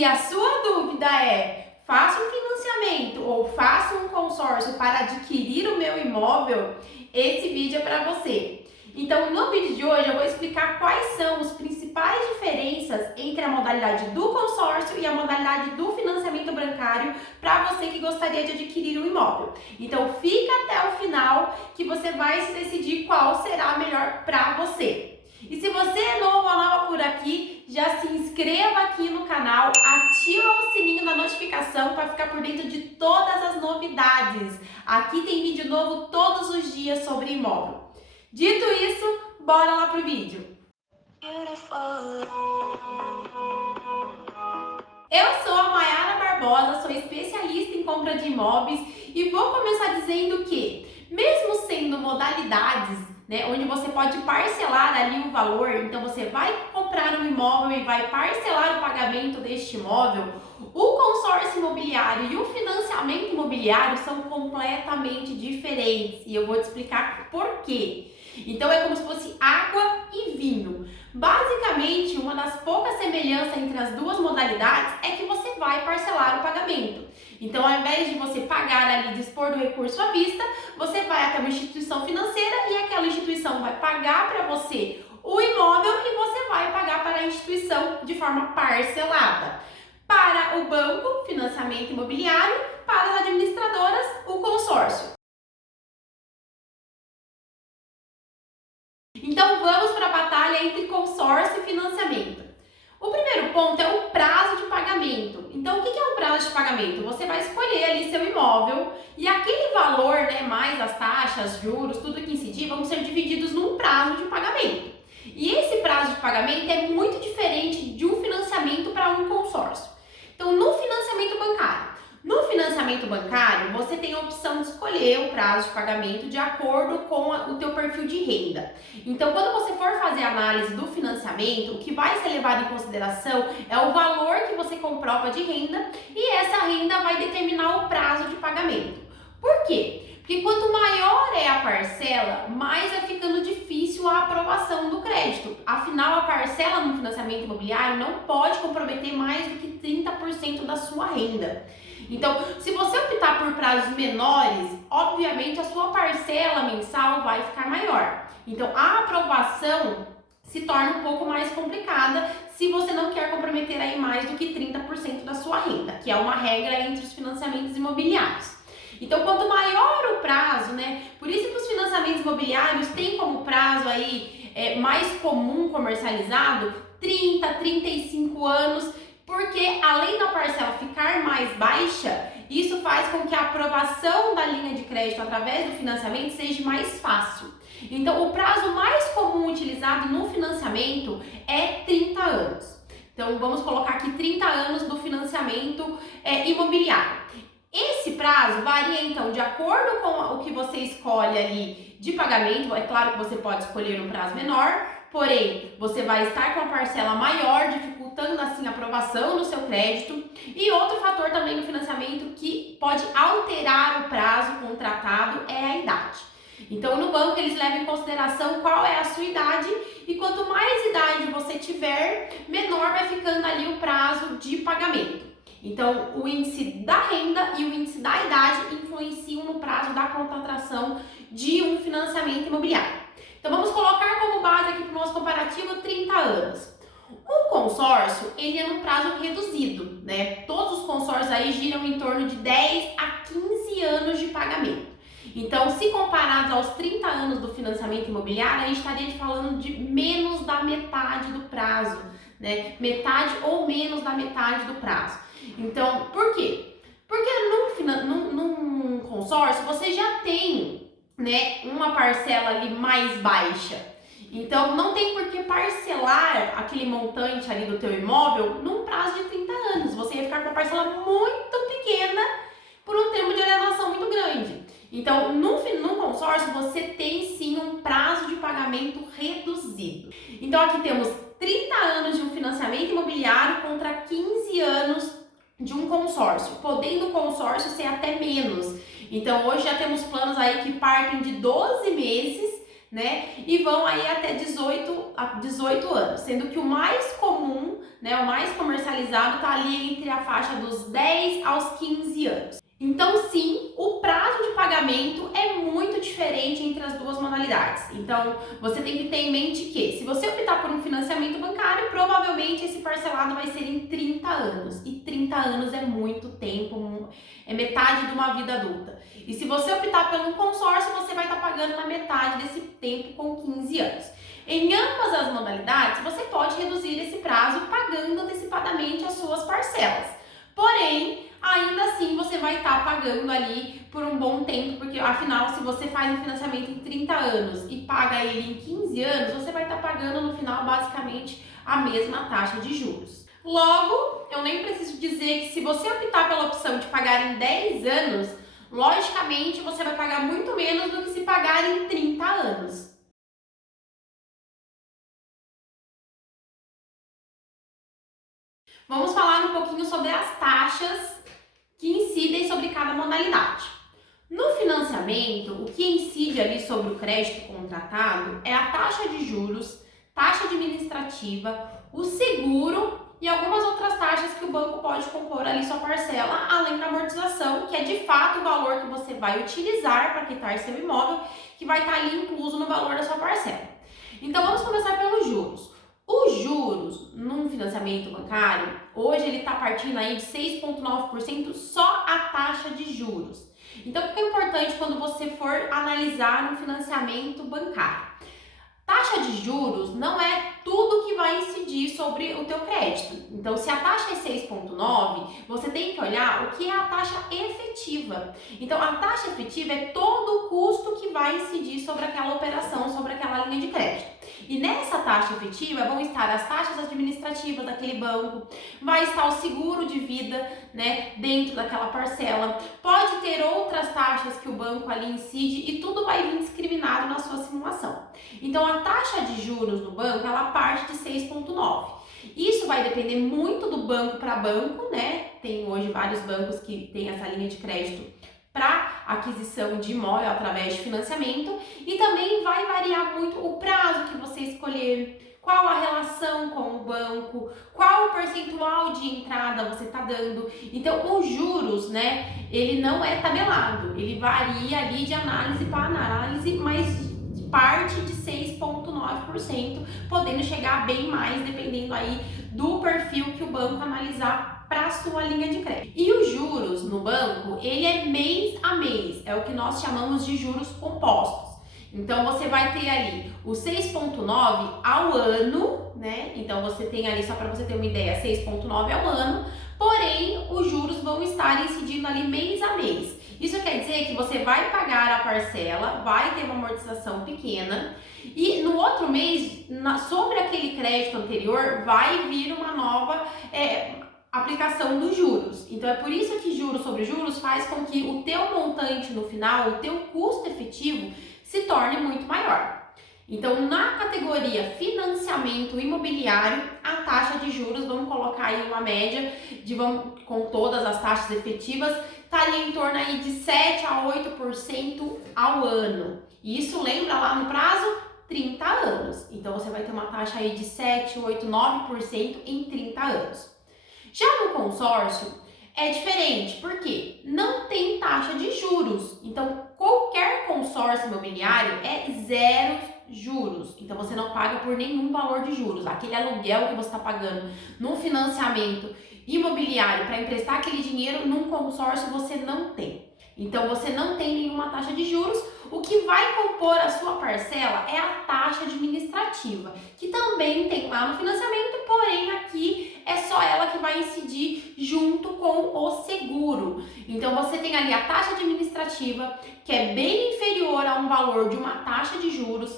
Se a sua dúvida é faça um financiamento ou faça um consórcio para adquirir o meu imóvel, esse vídeo é para você. Então, no vídeo de hoje eu vou explicar quais são as principais diferenças entre a modalidade do consórcio e a modalidade do financiamento bancário para você que gostaria de adquirir um imóvel. Então, fica até o final que você vai se decidir qual será a melhor para você. E se você é novo ou nova por aqui, já se inscreva aqui no canal, ativa o sininho da notificação para ficar por dentro de todas as novidades. Aqui tem vídeo novo todos os dias sobre imóvel. Dito isso, bora lá pro vídeo. Eu sou a Mayara Barbosa, sou especialista em compra de imóveis e vou começar dizendo que, mesmo sendo modalidades, onde você pode parcelar ali o valor, então você vai comprar um imóvel e vai parcelar o pagamento deste imóvel, o consórcio imobiliário e o financiamento imobiliário são completamente diferentes e eu vou te explicar por quê. Então é como se fosse água e vinho. Basicamente, uma das poucas semelhanças entre as duas modalidades é que você vai parcelar o pagamento. Então, ao invés de você pagar ali, dispor do recurso à vista, você vai até uma instituição financeira e aquela instituição vai pagar para você o imóvel e você vai pagar para a instituição de forma parcelada. Para o banco, financiamento imobiliário, para as administradoras, o consórcio. Então vamos para a batalha entre consórcio e financiamento. O primeiro ponto é o prazo de pagamento. Então o que é o prazo de pagamento? Você vai escolher ali seu imóvel e aquele valor, mais as taxas, juros, tudo que incidir, vão ser divididos num prazo de pagamento. E esse prazo de pagamento é muito diferente de um financiamento para um consórcio. Então no financiamento bancário, você tem a opção de escolher o prazo de pagamento de acordo com o teu perfil de renda. Então, quando você for fazer a análise do financiamento, o que vai ser levado em consideração é o valor que você comprova de renda e essa renda vai determinar o prazo de pagamento. Por quê? Porque quanto maior é a parcela, mais vai ficando difícil a aprovação do crédito. Afinal, a parcela no financiamento imobiliário não pode comprometer mais do que 30% da sua renda. Então, se você optar por prazos menores, obviamente a sua parcela mensal vai ficar maior. Então, a aprovação se torna um pouco mais complicada se você não quer comprometer aí mais do que 30% da sua renda, que é uma regra entre os financiamentos imobiliários. Então, quanto maior o prazo, por isso que os financiamentos imobiliários têm como prazo aí mais comum comercializado 30, 35 anos, porque além da parcela ficar mais baixa, isso faz com que a aprovação da linha de crédito através do financiamento seja mais fácil. Então, o prazo mais comum utilizado no financiamento é 30 anos. Então, vamos colocar aqui 30 anos do financiamento imobiliário. Esse prazo varia, então, de acordo com o que você escolhe ali de pagamento. É claro que você pode escolher um prazo menor, porém, você vai estar com a parcela maior, dificultando assim a aprovação do seu crédito. E outro fator também no financiamento que pode alterar o prazo contratado é a idade. Então, no banco, eles levam em consideração qual é a sua idade e quanto mais idade você tiver, menor vai ficando ali o prazo de pagamento. Então, o índice da renda e o índice da idade influenciam no prazo da contratação de um financiamento imobiliário. Então, vamos colocar como base aqui para o nosso comparativo 30 anos. Um consórcio, ele é num prazo reduzido, Todos os consórcios aí giram em torno de 10 a 15 anos de pagamento. Então, se comparados aos 30 anos do financiamento imobiliário, a gente estaria falando de menos da metade do prazo, Metade ou menos da metade do prazo. Então, por quê? Porque num consórcio você já tem, uma parcela ali mais baixa. Então, não tem por que parcelar aquele montante ali do teu imóvel num prazo de 30 anos. Você ia ficar com uma parcela muito pequena por um termo de alienação muito grande. Então, num consórcio, você tem sim um prazo de pagamento reduzido. Então, aqui temos 30 anos de um financiamento imobiliário contra 15 anos de um consórcio, podendo o consórcio ser até menos. Então, hoje já temos planos aí que partem de 12 meses, né? E vão aí até 18 anos, sendo que o mais comum, né, o mais comercializado está ali entre a faixa dos 10 aos 15 anos. Então, sim, o prazo de pagamento é muito diferente entre as duas modalidades. Então, você tem que ter em mente que, se você optar por um financiamento bancário, provavelmente esse parcelado vai ser em 30 anos. E 30 anos é muito tempo, é metade de uma vida adulta. E se você optar pelo consórcio, você vai estar pagando na metade desse tempo com 15 anos. Em ambas as modalidades, você pode reduzir esse prazo pagando antecipadamente as suas parcelas. Porém, ainda assim você vai estar pagando ali por um bom tempo, porque afinal, se você faz um financiamento em 30 anos e paga ele em 15 anos, você vai estar pagando no final basicamente a mesma taxa de juros. Logo, eu nem preciso dizer que se você optar pela opção de pagar em 10 anos, logicamente você vai pagar muito menos do que se pagar em 30 anos. Vamos falar um pouquinho sobre as taxas que incidem sobre cada modalidade. No financiamento, o que incide ali sobre o crédito contratado é a taxa de juros, taxa administrativa, o seguro e algumas outras taxas que o banco pode compor ali sua parcela, além da amortização, que é de fato o valor que você vai utilizar para quitar seu imóvel, que vai estar ali incluso no valor da sua parcela. Então vamos começar pelos juros. Os juros num financiamento bancário, hoje ele está partindo aí de 6,9% só a taxa de juros. Então, o que é importante quando você for analisar um financiamento bancário? Taxa de juros não é tudo que vai incidir sobre o teu crédito. Então, se a taxa é 6,9, você tem que olhar o que é a taxa efetiva. Então, a taxa efetiva é todo o custo que vai incidir sobre aquela operação, sobre aquela linha de crédito. E nessa taxa efetiva vão estar as taxas administrativas daquele banco, vai estar o seguro de vida, né, dentro daquela parcela. Pode ter outras taxas que o banco ali incide e tudo vai vir discriminado na sua simulação. Então, a taxa de juros no banco, ela parte de 6,9. Isso vai depender muito do banco para banco, né? Tem hoje vários bancos que têm essa linha de crédito para aquisição de imóvel através de financiamento e também vai variar muito o prazo que você escolher, qual a relação com o banco, qual o percentual de entrada você está dando. Então, os juros, né, ele não é tabelado, ele varia ali de análise para análise, mas parte de 6,9%, podendo chegar bem mais, dependendo aí do perfil que o banco analisar para a sua linha de crédito. E os juros no banco, ele é mês a mês, é o que nós chamamos de juros compostos. Então, você vai ter ali o 6,9 ao ano, né? Então, você tem ali, só para você ter uma ideia, 6,9 ao ano, porém, os juros vão estar incidindo ali mês a mês. Isso quer dizer que você vai pagar a parcela, vai ter uma amortização pequena e no outro mês, sobre aquele crédito anterior, vai vir uma nova aplicação dos juros. Então é por isso que juros sobre juros faz com que o teu montante no final, o teu custo efetivo, se torne muito maior. Então, na categoria financiamento imobiliário, a taxa de juros, vamos colocar aí uma média com todas as taxas efetivas, estaria em torno aí de 7 a 8% ao ano. E isso lembra lá no prazo 30 anos. Então, você vai ter uma taxa aí de 7, 8, 9% em 30 anos. Já no consórcio, é diferente, porque não tem taxa de juros. Então, qualquer consórcio imobiliário é zero juros. Então, você não paga por nenhum valor de juros. Aquele aluguel que você está pagando no financiamento imobiliário para emprestar aquele dinheiro, num consórcio você não tem. Então, você não tem nenhuma taxa de juros. O que vai compor a sua parcela é a taxa administrativa, que também tem lá no financiamento, porém aqui é só ela que vai incidir junto com o seguro. Então, você tem ali a taxa administrativa, que é bem inferior a um valor de uma taxa de juros.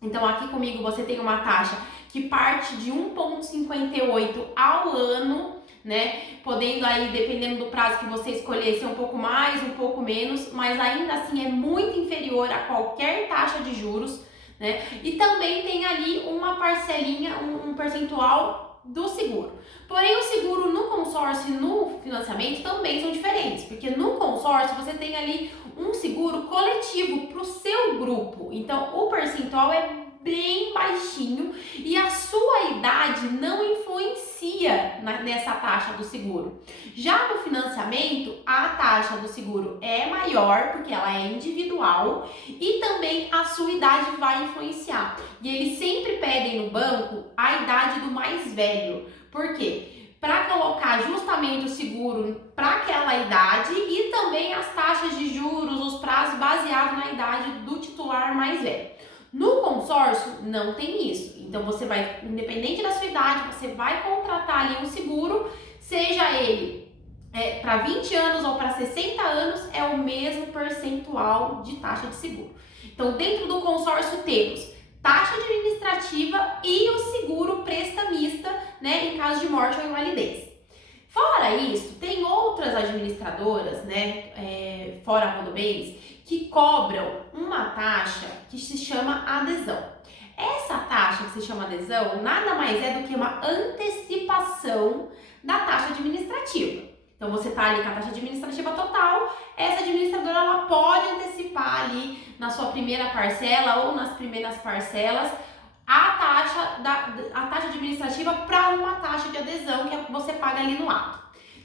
Então, aqui comigo você tem uma taxa que parte de 1,58 ao ano, né? Podendo aí, dependendo do prazo que você escolher, ser um pouco mais, um pouco menos, mas ainda assim é muito inferior a qualquer taxa de juros, né? E também tem ali uma parcelinha, um percentual do seguro. Porém, o seguro no consórcio e no financiamento também são diferentes, porque no consórcio você tem ali um seguro coletivo para o seu grupo, então o percentual é bem baixinho e a sua idade não influencia nessa taxa do seguro. Já no financiamento, a taxa do seguro é maior porque ela é individual e também a sua idade vai influenciar. E eles sempre pedem no banco a idade do mais velho. Por quê? Para colocar justamente o seguro para aquela idade e também as taxas de juros, os prazos baseados na idade do titular mais velho. No consórcio não tem isso, então você vai, independente da sua idade, você vai contratar ali um seguro, seja ele para 20 anos ou para 60 anos, é o mesmo percentual de taxa de seguro. Então dentro do consórcio temos taxa administrativa e o seguro prestamista, né, em caso de morte ou invalidez. Fora isso, tem outras administradoras, né, fora a Rodobens, que cobram uma taxa que se chama adesão. Essa taxa que se chama adesão nada mais é do que uma antecipação da taxa administrativa. Então você está ali com a taxa administrativa total, essa administradora ela pode antecipar ali na sua primeira parcela ou nas primeiras parcelas a taxa administrativa para uma taxa de adesão que você paga ali no ato.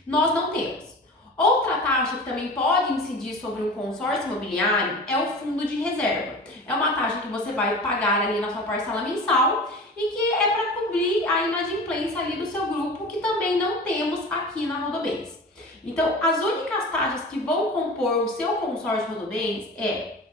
Nós não temos. Outra taxa que também pode incidir sobre um consórcio imobiliário é o fundo de reserva. É uma taxa que você vai pagar ali na sua parcela mensal e que é para cobrir a inadimplência ali do seu grupo, que também não temos aqui na Rodobens. Então, as únicas taxas que vão compor o seu consórcio Rodobens é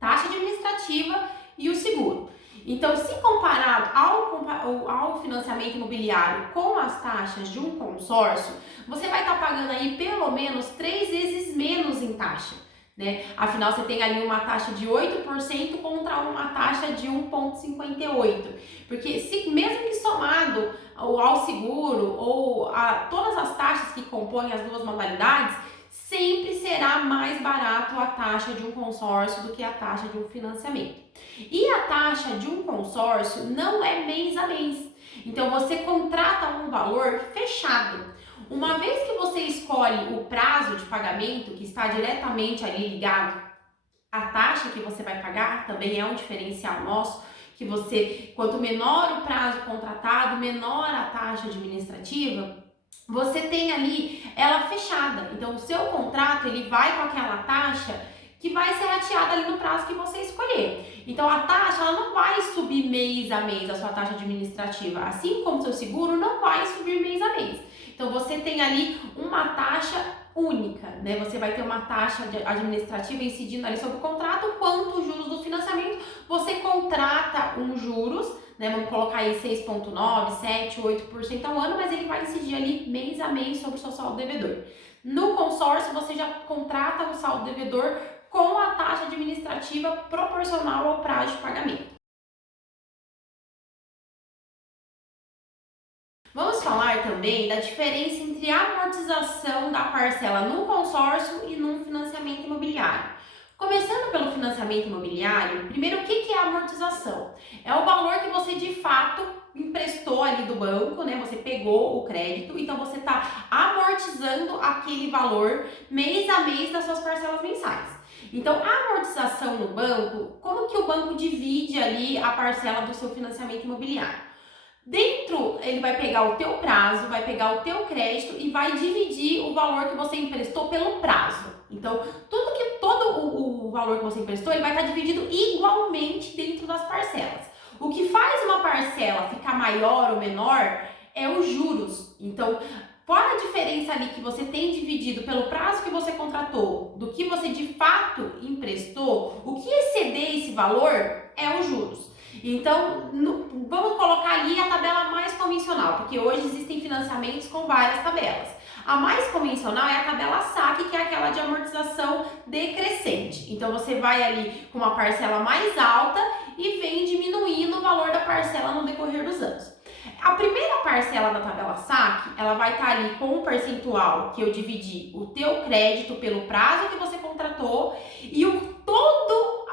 taxa administrativa e o seguro. Então, se comparado ao financiamento imobiliário com as taxas de um consórcio, você vai estar pagando aí pelo menos 3 vezes menos em taxa, né? Afinal, você tem ali uma taxa de 8% contra uma taxa de 1,58%. Porque mesmo que somado ao seguro ou a todas as taxas que compõem as duas modalidades, sempre será mais barato a taxa de um consórcio do que a taxa de um financiamento. E a taxa de um consórcio não é mês a mês. Então você contrata um valor fechado. Uma vez que você escolhe o prazo de pagamento, que está diretamente ali ligado à taxa que você vai pagar, também é um diferencial nosso, que você, quanto menor o prazo contratado, menor a taxa administrativa, você tem ali ela fechada. Então o seu contrato ele vai com aquela taxa que vai ser rateada ali no prazo que você escolher. Então a taxa ela não vai subir mês a mês, a sua taxa administrativa, assim como o seu seguro não vai subir mês a mês. Então você tem ali uma taxa única, né? Você vai ter uma taxa administrativa incidindo ali sobre o contrato, quanto os juros do financiamento, você contrata uns juros, né? Vamos colocar aí 6,9%, 7%, 8% ao ano, mas ele vai incidir ali mês a mês sobre o seu saldo devedor. No consórcio, você já contrata o saldo devedor com a taxa administrativa proporcional ao prazo de pagamento. Vamos falar também da diferença entre a amortização da parcela no consórcio e num financiamento imobiliário. Começando pelo financiamento imobiliário, primeiro o que é a amortização? É o valor que você de fato emprestou ali do banco, né? Você pegou o crédito, então você está amortizando aquele valor mês a mês das suas parcelas mensais. Então, a amortização no banco, como que o banco divide ali a parcela do seu financiamento imobiliário? Dentro, ele vai pegar o teu prazo, vai pegar o teu crédito e vai dividir o valor que você emprestou pelo prazo. Então, todo o valor que você emprestou, ele vai estar dividido igualmente dentro das parcelas. O que faz uma parcela ficar maior ou menor é os juros. Então, fora a diferença ali que você tem dividido pelo prazo que você contratou, do que você de fato emprestou, o que exceder esse valor é os juros. Então, vamos colocar ali a tabela mais convencional, porque hoje existem financiamentos com várias tabelas. A mais convencional é a tabela SAC, que é aquela de amortização decrescente. Então, você vai ali com uma parcela mais alta e vem diminuindo o valor da parcela no decorrer dos anos. A primeira parcela da tabela SAC, ela vai estar ali com um percentual que eu dividi o teu crédito pelo prazo que você contratou e todo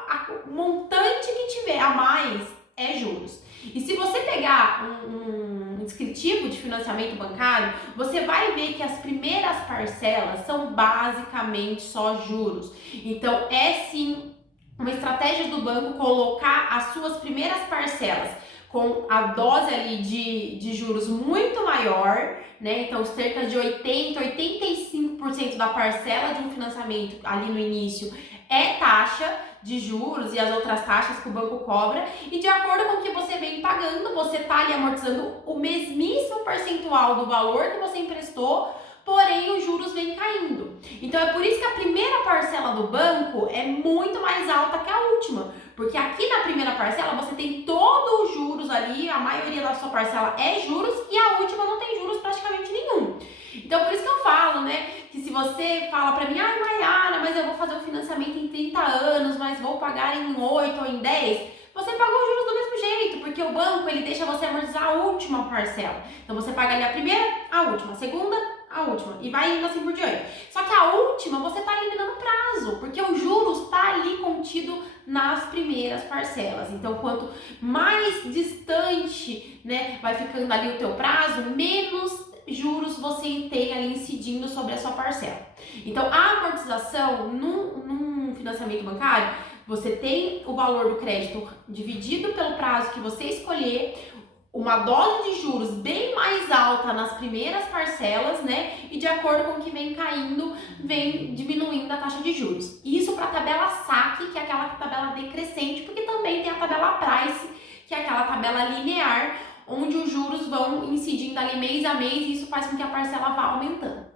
o montante que tiver a mais é juros. E se você pegar um descritivo de financiamento bancário, você vai ver que as primeiras parcelas são basicamente só juros. Então, é sim uma estratégia do banco colocar as suas primeiras parcelas com a dose ali de juros muito maior, né? Então, cerca de 85% da parcela de um financiamento ali no início é taxa de juros e as outras taxas que o banco cobra, e de acordo com o que você vem pagando, você tá ali amortizando o mesmíssimo percentual do valor que você emprestou, porém os juros vêm caindo. Então é por isso que a primeira parcela do banco é muito mais alta que a última, porque aqui na primeira parcela você tem todos os juros ali, a maioria da sua parcela é juros e a última não tem juros praticamente nenhum. Então por isso que eu falo, né, que se você fala pra mim, ai Maiara, mas eu vou fazer o financiamento em 30 anos, mas vou pagar em 8 ou em 10, você pagou os juros do mesmo jeito, porque o banco ele deixa você amortizar a última parcela. Então você paga ali a primeira, a última, a segunda, a última, e vai indo assim por diante. Só que a última você está eliminando prazo, porque o juros está ali contido nas primeiras parcelas. Então, quanto mais distante, né, vai ficando ali o teu prazo, menos juros você tem ali incidindo sobre a sua parcela. Então, a amortização num financiamento bancário, você tem o valor do crédito dividido pelo prazo que você escolher, uma dose de juros bem mais alta nas primeiras parcelas, né? E de acordo com o que vem caindo, vem diminuindo a taxa de juros. Isso para a tabela saque, que é aquela tabela decrescente, porque também tem a tabela price, que é aquela tabela linear, onde os juros vão incidindo ali mês a mês e isso faz com que a parcela vá aumentando.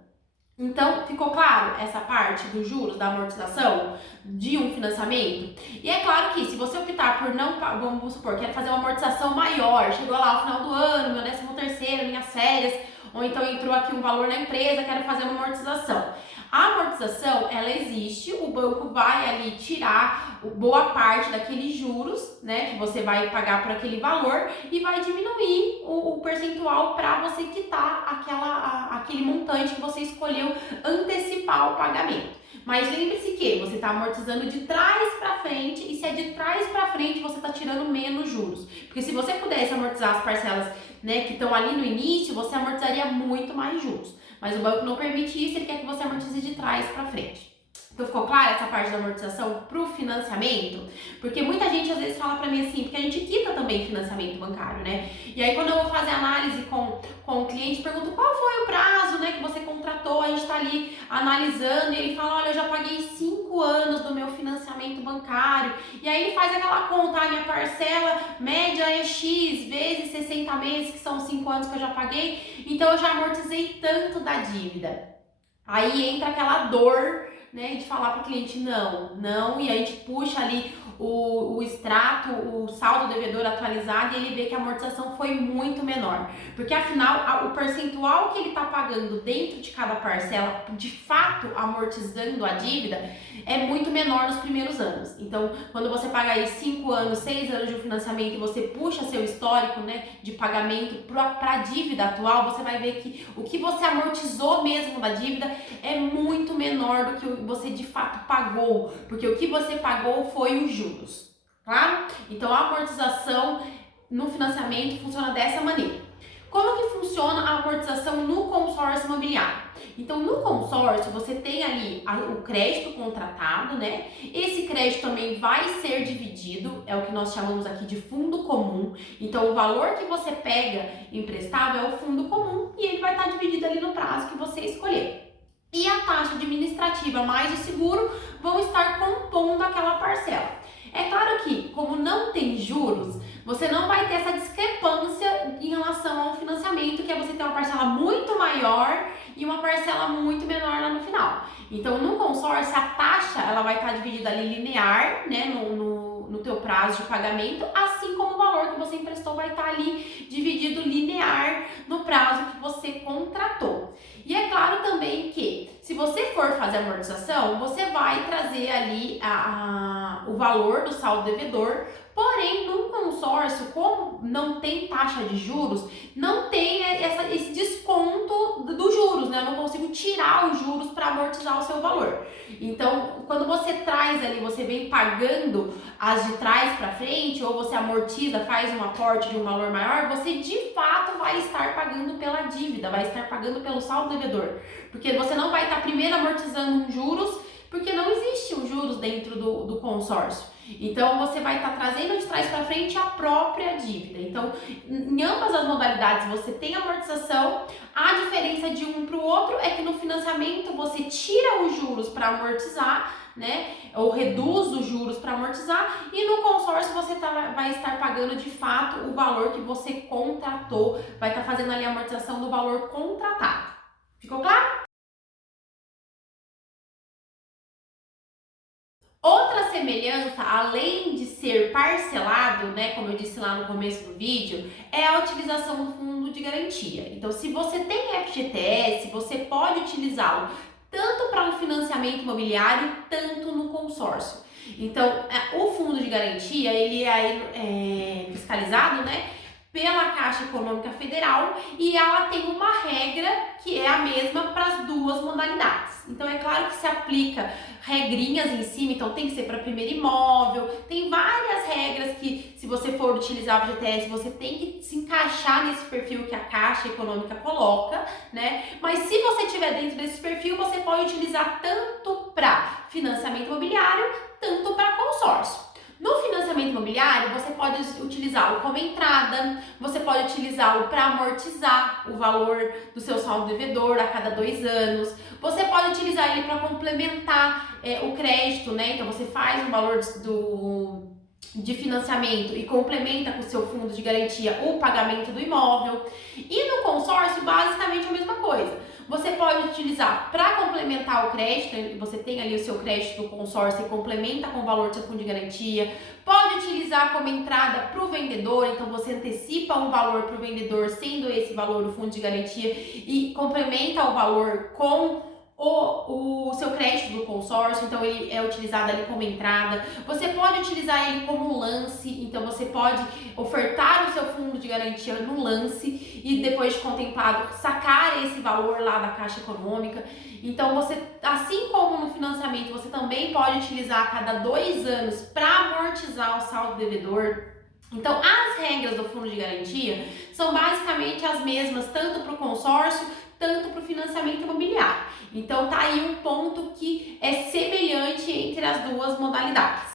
Então, ficou claro essa parte dos juros, da amortização de um financiamento? E é claro que se você optar por não, vamos supor, quero fazer uma amortização maior, chegou lá ao final do ano, meu 13º, minhas férias, ou então entrou aqui um valor na empresa, quero fazer uma amortização. A amortização, ela existe, o banco vai ali tirar boa parte daqueles juros, né, que você vai pagar por aquele valor e vai diminuir o percentual para você quitar aquele montante que você escolheu antecipar o pagamento. Mas lembre-se que você está amortizando de trás para frente e se é de trás para frente você está tirando menos juros. Porque se você pudesse amortizar as parcelas, né, que estão ali no início, você amortizaria muito mais juros. Mas o banco não permite isso, ele quer que você amortize de trás para frente. Então ficou clara essa parte da amortização para o financiamento? Porque muita gente às vezes fala para mim assim, porque a gente quita também financiamento bancário, né? E aí quando eu vou fazer análise com o cliente, pergunto qual foi o prazo, né, que você contratou, a gente tá ali analisando e ele fala, olha, eu já paguei 5 anos do meu financiamento bancário. E aí ele faz aquela conta, a minha parcela média é X vezes 60 meses, que são 5 anos que eu já paguei, então eu já amortizei tanto da dívida. Aí entra aquela dor, né, de falar para o cliente não, e a gente puxa ali o extrato, o saldo devedor atualizado e ele vê que a amortização foi muito menor, porque afinal o percentual que ele está pagando dentro de cada parcela, de fato amortizando a dívida, é muito menor nos primeiros anos. Então, quando você paga aí 5 anos, 6 anos de um financiamento e você puxa seu histórico, né, de pagamento para a dívida atual, você vai ver que o que você amortizou mesmo da dívida é muito menor do que o que você de fato pagou, porque o que você pagou foi os juros. Claro? Então a amortização no financiamento funciona dessa maneira. Como que funciona a amortização no consórcio imobiliário? Então no consórcio você tem ali o crédito contratado, né? Esse crédito também vai ser dividido, é o que nós chamamos aqui de fundo comum. Então o valor que você pega emprestado é o fundo comum e ele vai estar dividido ali no prazo que você escolher. E a taxa administrativa mais o seguro vão estar compondo aquela parcela. É claro que, como não tem juros, você não vai ter essa discrepância em relação ao financiamento, que é você ter uma parcela muito maior e uma parcela muito menor lá no final. Então, no consórcio, a taxa ela vai estar dividida ali linear, né, no teu prazo de pagamento, assim como o valor que você emprestou vai estar ali dividido linear no prazo que você contratou. E é claro também que, se você for fazer amortização, você vai trazer ali o valor do saldo devedor, porém, num consórcio, como não tem taxa de juros, não tem esse desconto dos juros, né? Eu não consigo tirar os juros para amortizar o seu valor. Então, quando você traz ali, você vem pagando as de trás para frente, ou você amortiza, faz um aporte de um valor maior, você de fato vai estar pagando pela dívida, vai estar pagando pelo saldo devedor. Porque você não vai estar primeiro amortizando um juros, porque não existe os juros dentro do consórcio. Então, você vai estar trazendo de trás para frente a própria dívida. Então, em ambas as modalidades, você tem amortização. A diferença de um para o outro é que no financiamento você tira os juros para amortizar, né? Ou reduz os juros para amortizar. E no consórcio você vai estar pagando de fato o valor que você contratou. Vai estar fazendo ali a amortização do valor contratado. Ficou claro? Outra semelhança, além de ser parcelado, né, como eu disse lá no começo do vídeo, é a utilização do fundo de garantia. Então, se você tem FGTS, você pode utilizá-lo tanto para um financiamento imobiliário, tanto no consórcio. Então, o fundo de garantia, ele é fiscalizado, né, pela Caixa Econômica Federal e ela tem uma regra que é a mesma para as duas modalidades. Então, é claro que se aplica regrinhas em cima, então tem que ser para primeiro imóvel, tem várias regras que, se você for utilizar o FGTS, você tem que se encaixar nesse perfil que a Caixa Econômica coloca, né? Mas se você estiver dentro desse perfil, você pode utilizar tanto para financiamento imobiliário, tanto para consórcio. No financiamento imobiliário, você pode utilizá-lo como entrada, você pode utilizá-lo para amortizar o valor do seu saldo devedor a cada 2 anos, você pode utilizar ele para complementar o crédito, né? Então você faz um valor de financiamento e complementa com o seu fundo de garantia o pagamento do imóvel. E no consórcio, basicamente a mesma coisa. Você pode utilizar para complementar o crédito, você tem ali o seu crédito do consórcio e complementa com o valor do seu fundo de garantia. Pode utilizar como entrada para o vendedor, então você antecipa um valor para o vendedor, sendo esse valor o fundo de garantia, e complementa o valor com o seu crédito do consórcio, então ele é utilizado ali como entrada. Você pode utilizar ele como lance, então você pode ofertar o seu fundo de garantia no lance e depois de contemplado sacar esse valor lá da Caixa Econômica. Então você, assim como no financiamento, você também pode utilizar a cada 2 anos para amortizar o saldo devedor. Então, as regras do fundo de garantia são basicamente as mesmas, tanto para o consórcio, tanto para o financiamento imobiliário. Então, tá aí um ponto que é semelhante entre as duas modalidades.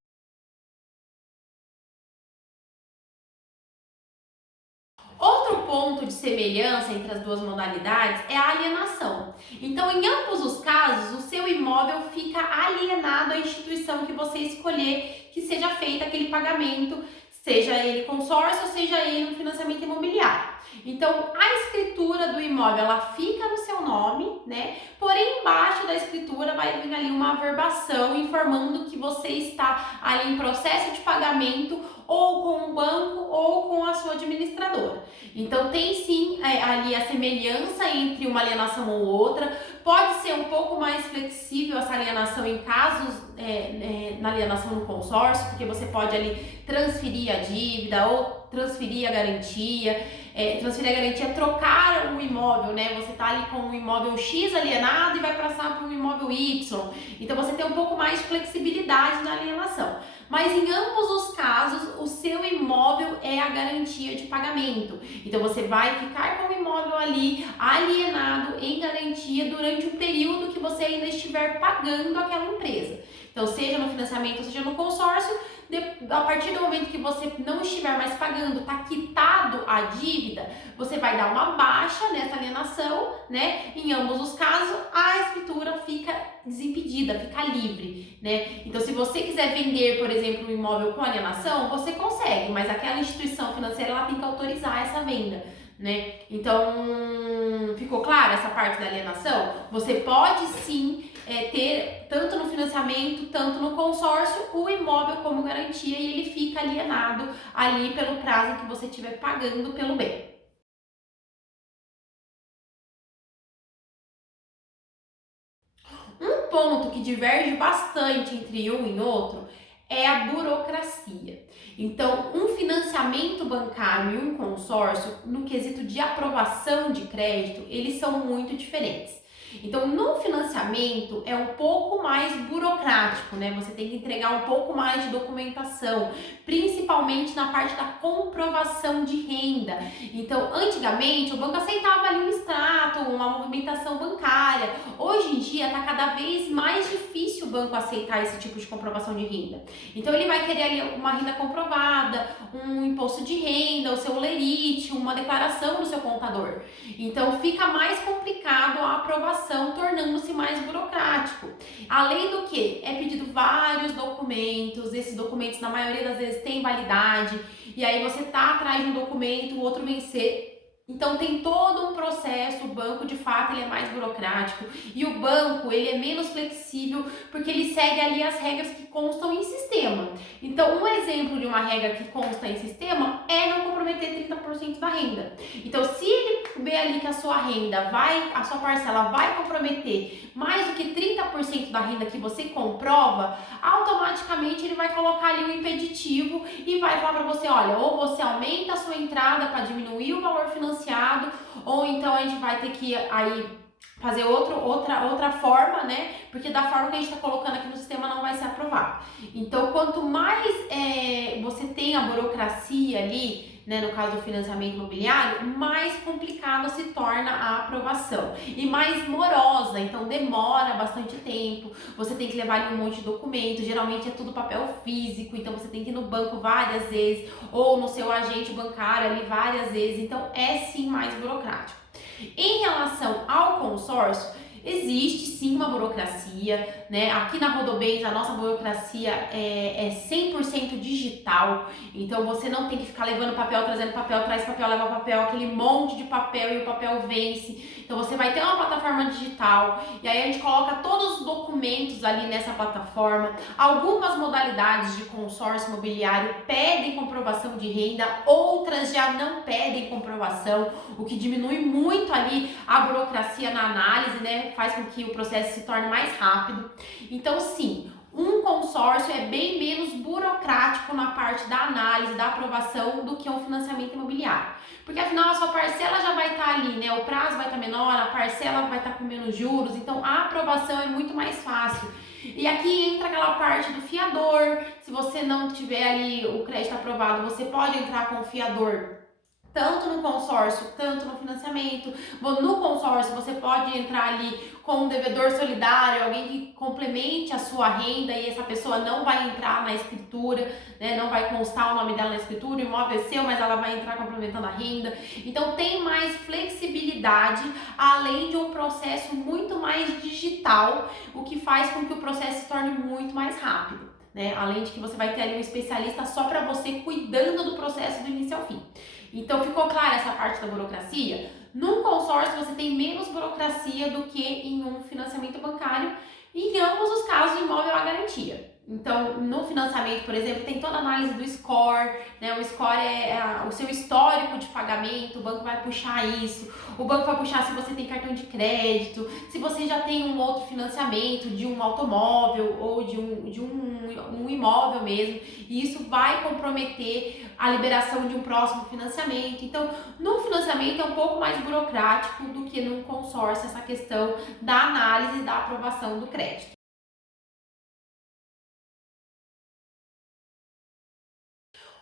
Outro ponto de semelhança entre as duas modalidades é a alienação. Então, em ambos os casos, o seu imóvel fica alienado à instituição que você escolher que seja feito aquele pagamento, seja ele consórcio, seja ele um financiamento imobiliário. Então, a escritura do imóvel, ela fica no seu nome, né? Porém, embaixo da escritura vai vir ali uma averbação informando que você está ali em processo de pagamento ou com o banco ou com a sua administradora. Então, tem sim ali a semelhança entre uma alienação ou outra. Pode ser um pouco mais flexível essa alienação em casos na alienação no consórcio, porque você pode ali transferir a dívida ou transferir a garantia. Transferir a garantia é trocar o imóvel, né? Você tá ali com um imóvel X alienado e vai passar para um imóvel Y. Então você tem um pouco mais de flexibilidade na alienação. Mas em ambos os casos, o seu imóvel é a garantia de pagamento. Então você vai ficar com o imóvel ali alienado em garantia durante o período que você ainda estiver pagando aquela empresa. Então, seja no financiamento, seja no consórcio, a partir do momento que você não estiver mais pagando, está quitado a dívida, você vai dar uma baixa nessa alienação, né? Em ambos os casos, a escritura fica desimpedida, fica livre, né? Então, se você quiser vender, por exemplo, um imóvel com alienação, você consegue, mas aquela instituição financeira, ela tem que autorizar essa venda, né? Então, ficou clara essa parte da alienação? Você pode sim ter, tanto no financiamento, tanto no consórcio, o imóvel como garantia e ele fica alienado ali pelo prazo que você estiver pagando pelo bem. Um ponto que diverge bastante entre um e outro é a burocracia. Então, um financiamento bancário e um consórcio, no quesito de aprovação de crédito, eles são muito diferentes. Então, no financiamento é um pouco mais burocrático, né? Você tem que entregar um pouco mais de documentação, principalmente na parte da comprovação de renda. Então, antigamente o banco aceitava ali um extrato, uma movimentação bancária. Hoje em dia está cada vez mais difícil o banco aceitar esse tipo de comprovação de renda. Então, ele vai querer ali uma renda comprovada, um imposto de renda, o seu lerite, uma declaração do seu contador. Então fica mais complicado a aprovação, tornando-se mais burocrático. Além do que é pedido vários documentos, esses documentos na maioria das vezes têm validade, e aí você tá atrás de um documento, o outro vencer. Então tem todo um processo, o banco de fato ele é mais burocrático e o banco ele é menos flexível porque ele segue ali as regras que constam em sistema. Então um exemplo de uma regra que consta em sistema é não comprometer 30% da renda. Então se ele vê ali que a sua renda a sua parcela vai comprometer mais do que 30% da renda que você comprova, automaticamente ele vai colocar ali um impeditivo e vai falar para você, olha, ou você aumenta a sua entrada para diminuir o valor financiado, ou então a gente vai ter que aí fazer outra forma, né? Porque da forma que a gente está colocando aqui no sistema não vai ser aprovado. Então, quanto mais você tem a burocracia ali, né, no caso do financiamento imobiliário, mais complicado se torna a aprovação e mais morosa, então demora bastante tempo, você tem que levar ali um monte de documento, geralmente é tudo papel físico, então você tem que ir no banco várias vezes ou no seu agente bancário ali várias vezes, então é sim mais burocrático. Em relação ao consórcio, existe sim uma burocracia, né? Aqui na Rodobens a nossa burocracia é 100% digital, então você não tem que ficar levando papel, trazendo papel, traz papel, leva papel, aquele monte de papel e o papel vence. Então você vai ter uma plataforma digital e aí a gente coloca todos os documentos ali nessa plataforma. Algumas modalidades de consórcio imobiliário pedem comprovação de renda, outras já não pedem comprovação, o que diminui muito ali a burocracia na análise, né? Faz com que o processo se torne mais rápido. Então, sim, um consórcio é bem menos burocrático na parte da análise, da aprovação, do que um financiamento imobiliário. Porque afinal a sua parcela já vai estar ali, né? O prazo vai estar menor, a parcela vai estar com menos juros, então a aprovação é muito mais fácil. E aqui entra aquela parte do fiador. Se você não tiver ali o crédito aprovado, você pode entrar com o fiador tanto no consórcio, tanto no financiamento. No consórcio, você pode entrar ali com um devedor solidário, alguém que complemente a sua renda e essa pessoa não vai entrar na escritura, né? Não vai constar o nome dela na escritura, o imóvel é seu, mas ela vai entrar complementando a renda. Então tem mais flexibilidade, além de um processo muito mais digital, o que faz com que o processo se torne muito mais rápido, né? Além de que você vai ter ali um especialista só para você cuidando do processo do início ao fim. Então ficou clara essa parte da burocracia? Num consórcio você tem menos burocracia do que em um financiamento bancário e em ambos os casos o imóvel é a garantia. Então, no financiamento, por exemplo, tem toda a análise do score, né? O score é o seu histórico de pagamento, o banco vai puxar isso, o banco vai puxar se você tem cartão de crédito, se você já tem um outro financiamento de um automóvel ou de um imóvel mesmo, e isso vai comprometer a liberação de um próximo financiamento. Então, no financiamento é um pouco mais burocrático do que no consórcio, essa questão da análise e da aprovação do crédito.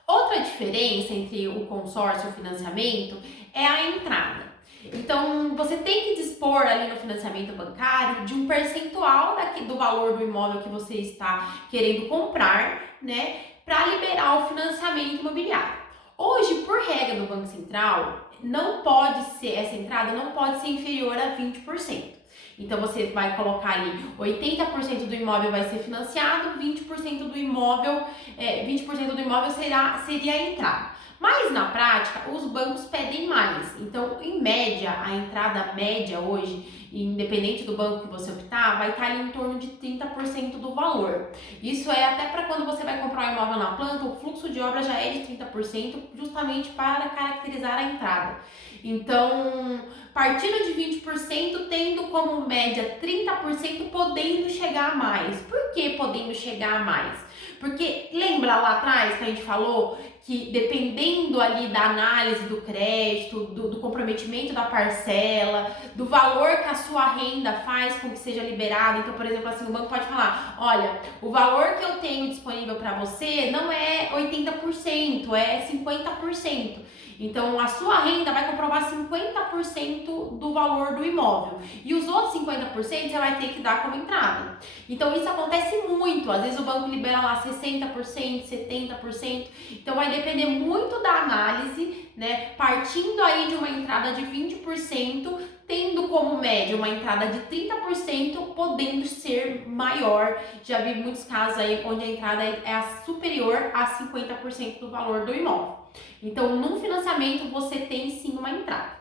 Outra diferença entre o consórcio e o financiamento é a entrada. Então, você tem que dispor ali no financiamento bancário de um percentual do valor do imóvel que você está querendo comprar, né, para liberar o financiamento imobiliário. Hoje, por regra do Banco Central, essa entrada não pode ser inferior a 20%. Então você vai colocar ali 80% do imóvel vai ser financiado, 20% do imóvel, 20% do imóvel seria a entrada. Mas na prática, os bancos pedem mais. Então, em média, a entrada média hoje, independente do banco que você optar, vai estar ali em torno de 30% do valor. Isso é até para quando você vai comprar um imóvel na planta, o fluxo de obra já é de 30%, justamente para caracterizar a entrada. Então, partindo de 20%, tendo como média 30%, podendo chegar a mais. Por que podendo chegar a mais? Porque lembra lá atrás que a gente falou que dependendo ali da análise do crédito, do comprometimento da parcela, do valor que a sua renda faz com que seja liberado. Então, por exemplo, assim, o banco pode falar, olha, o valor que eu tenho disponível para você não é 80%, é 50%. Então, a sua renda vai comprovar 50% do valor do imóvel. E os outros 50% você vai ter que dar como entrada. Então, isso acontece muito. Às vezes o banco libera lá 60%, 70%. Então, vai depender muito da análise, né? Partindo aí de uma entrada de 20%, tendo como média uma entrada de 30%, podendo ser maior. Já vi muitos casos aí onde a entrada é superior a 50% do valor do imóvel. Então, num financiamento você tem sim uma entrada.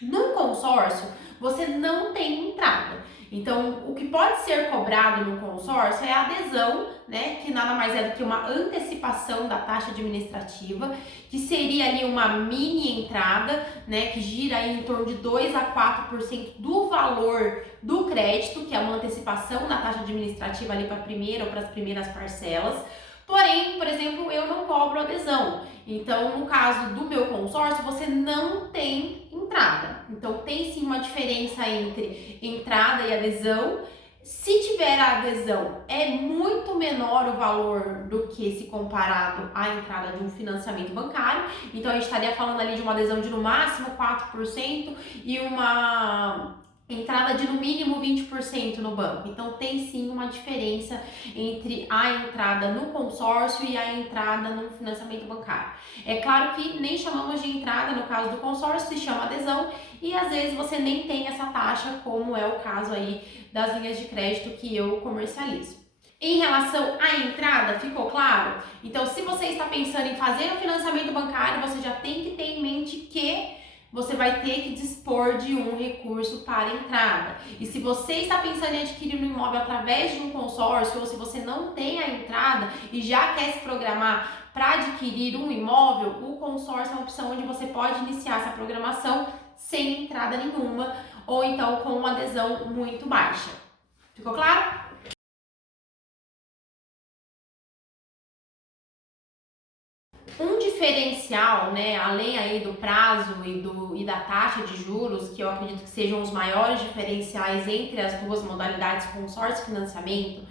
Num consórcio, você não tem entrada. Então, o que pode ser cobrado no consórcio é a adesão, né? Que nada mais é do que uma antecipação da taxa administrativa, que seria ali uma mini entrada, né? Que gira aí em torno de 2 a 4% do valor do crédito, que é uma antecipação da taxa administrativa ali para a primeira ou para as primeiras parcelas. Porém, por exemplo, eu não cobro adesão. Então, no caso do meu consórcio, você não tem entrada. Então, tem sim uma diferença entre entrada e adesão. Se tiver a adesão, é muito menor o valor do que se comparado à entrada de um financiamento bancário. Então, a gente estaria falando ali de uma adesão de no máximo 4% e uma entrada de no mínimo 20% no banco. Então, tem sim uma diferença entre a entrada no consórcio e a entrada no financiamento bancário. É claro que nem chamamos de entrada no caso do consórcio, se chama adesão, e às vezes você nem tem essa taxa, como é o caso aí das linhas de crédito que eu comercializo. Em relação à entrada, ficou claro? Então, se você está pensando em fazer um financiamento bancário, você já tem que ter em mente que você vai ter que dispor de um recurso para entrada. E se você está pensando em adquirir um imóvel através de um consórcio, ou se você não tem a entrada e já quer se programar para adquirir um imóvel, o consórcio é uma opção onde você pode iniciar essa programação sem entrada nenhuma, ou então com uma adesão muito baixa. Ficou claro? Um diferencial, né, além aí do prazo e da taxa de juros, que eu acredito que sejam os maiores diferenciais entre as duas modalidades consórcio e financiamento,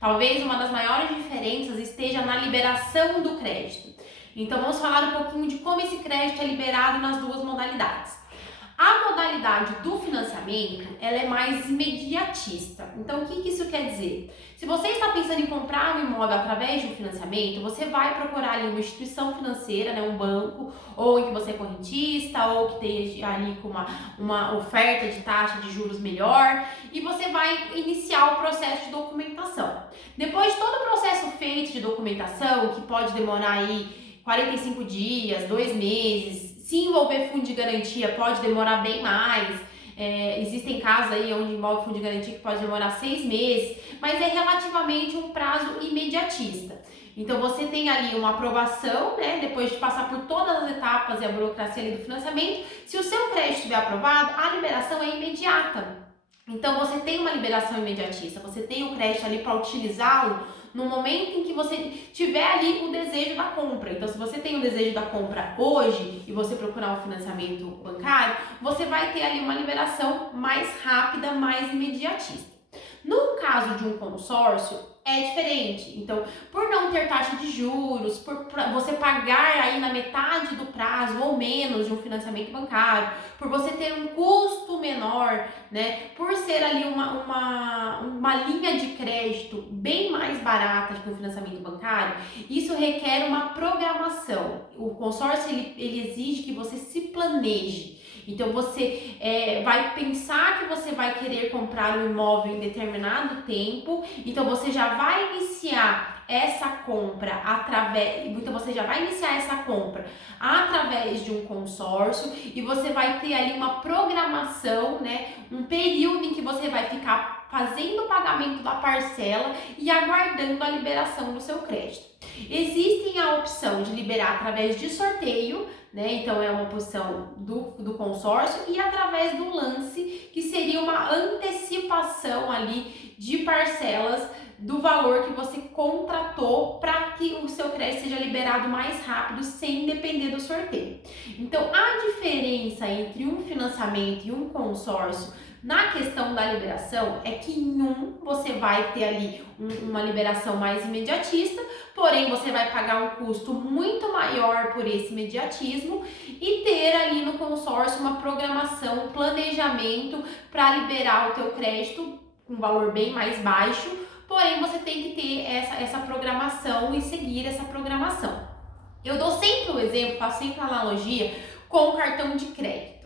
talvez uma das maiores diferenças esteja na liberação do crédito. Então vamos falar um pouquinho de como esse crédito é liberado nas duas modalidades. A modalidade do financiamento, ela é mais imediatista. Então, o que isso quer dizer? Se você está pensando em comprar um imóvel através de um financiamento, você vai procurar ali uma instituição financeira, né, um banco, ou em que você é correntista, ou que esteja ali com uma oferta de taxa de juros melhor, e você vai iniciar o processo de documentação. Depois de todo o processo feito de documentação, que pode demorar aí 45 dias, 2 meses, se envolver fundo de garantia pode demorar bem mais. Existem casos aí onde envolve fundo de garantia que pode demorar 6 meses, mas é relativamente um prazo imediatista. Então você tem ali uma aprovação, né, depois de passar por todas as etapas e a burocracia ali do financiamento. Se o seu crédito estiver aprovado, a liberação é imediata. Então você tem uma liberação imediatista, você tem o crédito ali para utilizá-lo no momento em que você tiver ali o desejo da compra. Então, se você tem o desejo da compra hoje e você procurar um financiamento bancário, você vai ter ali uma liberação mais rápida, mais imediatista. No caso de um consórcio, é diferente. Então, por não ter taxa de juros, por você pagar aí na metade do prazo ou menos de um financiamento bancário, por você ter um custo menor, né? Por ser ali uma linha de crédito bem mais barata que um financiamento bancário, isso requer uma programação. O consórcio ele exige que você se planeje. Então você vai pensar que você vai querer comprar um imóvel em determinado tempo, então você já vai iniciar essa compra através de um consórcio e você vai ter ali uma programação, né? Um período em que você vai ficar fazendo o pagamento da parcela e aguardando a liberação do seu crédito. Existem a opção de liberar através de sorteio, né? Então é uma opção do consórcio, e através do lance, que seria uma antecipação ali de parcelas do valor que você contratou para que o seu crédito seja liberado mais rápido, sem depender do sorteio. Então, a diferença entre um financiamento e um consórcio na questão da liberação é que em um você vai ter ali uma liberação mais imediatista, porém você vai pagar um custo muito maior por esse imediatismo, e ter ali no consórcio uma programação, um planejamento para liberar o teu crédito com um valor bem mais baixo, porém você tem que ter essa programação e seguir essa programação. Eu dou sempre o exemplo, faço sempre a analogia com o cartão de crédito.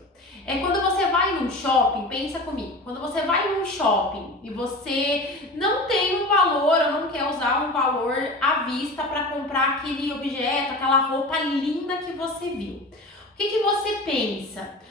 É quando você vai num shopping, pensa comigo, quando você vai num shopping e você não tem um valor ou não quer usar um valor à vista para comprar aquele objeto, aquela roupa linda que você viu. O que você pensa?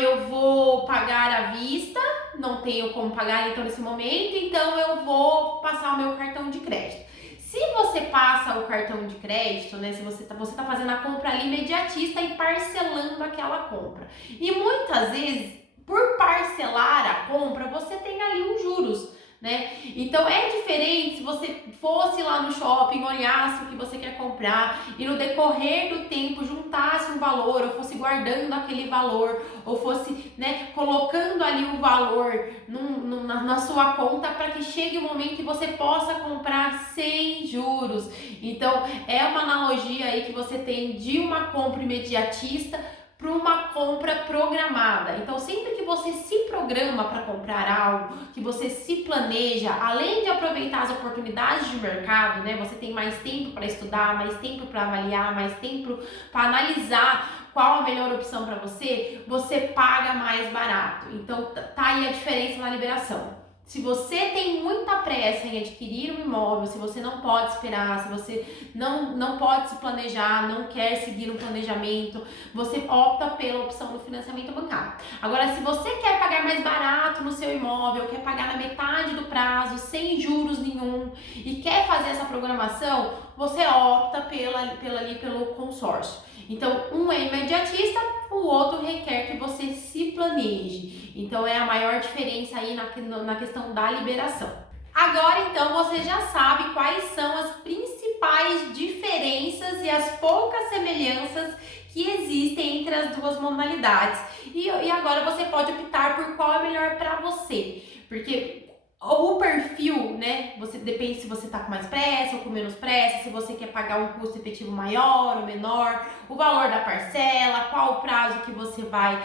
Eu vou pagar à vista, não tenho como pagar então nesse momento, então eu vou passar o meu cartão de crédito. Se você passa o cartão de crédito, né, se você tá fazendo a compra ali imediatista e parcelando aquela compra. E muitas vezes, por parcelar a compra, você tem ali uns juros, né? Então é diferente se você fosse lá no shopping, olhasse o que você quer comprar e no decorrer do tempo juntasse um valor, ou fosse guardando aquele valor, ou fosse, né, colocando ali o valor na sua conta para que chegue o momento que você possa comprar sem juros. Então é uma analogia aí que você tem de uma compra imediatista para uma compra programada. Então, sempre que você se programa para comprar algo, que você se planeja, além de aproveitar as oportunidades de mercado, né? Você tem mais tempo para estudar, mais tempo para avaliar, mais tempo para analisar qual a melhor opção para você, você paga mais barato. Então, tá aí a diferença na liberação. Se você tem muita pressa em adquirir um imóvel, se você não pode esperar, se você não pode se planejar, não quer seguir um planejamento, você opta pela opção do financiamento bancário. Agora, se você quer pagar mais barato no seu imóvel, quer pagar na metade do prazo, sem juros nenhum, e quer fazer essa programação, você opta pelo consórcio. Então, um é imediatista, o outro requer que você se planeje. Então, é a maior diferença aí na questão da liberação. Agora, então, você já sabe quais são as principais diferenças e as poucas semelhanças que existem entre as duas modalidades. E agora você pode optar por qual é melhor para você. Porque o perfil, né? Depende se você tá com mais pressa ou com menos pressa, se você quer pagar um custo efetivo maior ou menor, o valor da parcela, qual o prazo que você vai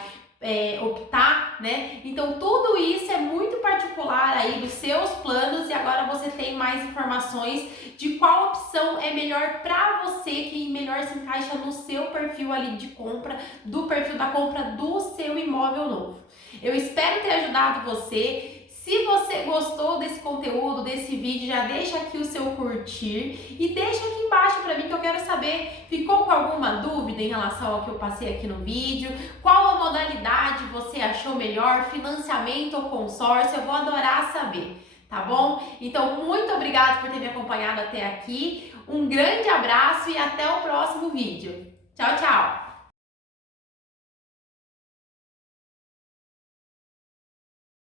optar, né? Então tudo isso é muito particular aí dos seus planos, e agora você tem mais informações de qual opção é melhor para você, que melhor se encaixa no seu perfil ali de compra, do perfil da compra do seu imóvel novo. Eu espero ter ajudado você. Se você gostou desse conteúdo, desse vídeo, já deixa aqui o seu curtir e deixa aqui embaixo para mim, que eu quero saber, ficou com alguma dúvida em relação ao que eu passei aqui no vídeo? Qual a modalidade você achou melhor, financiamento ou consórcio? Eu vou adorar saber, tá bom? Então, muito obrigada por ter me acompanhado até aqui, um grande abraço e até o próximo vídeo. Tchau, tchau!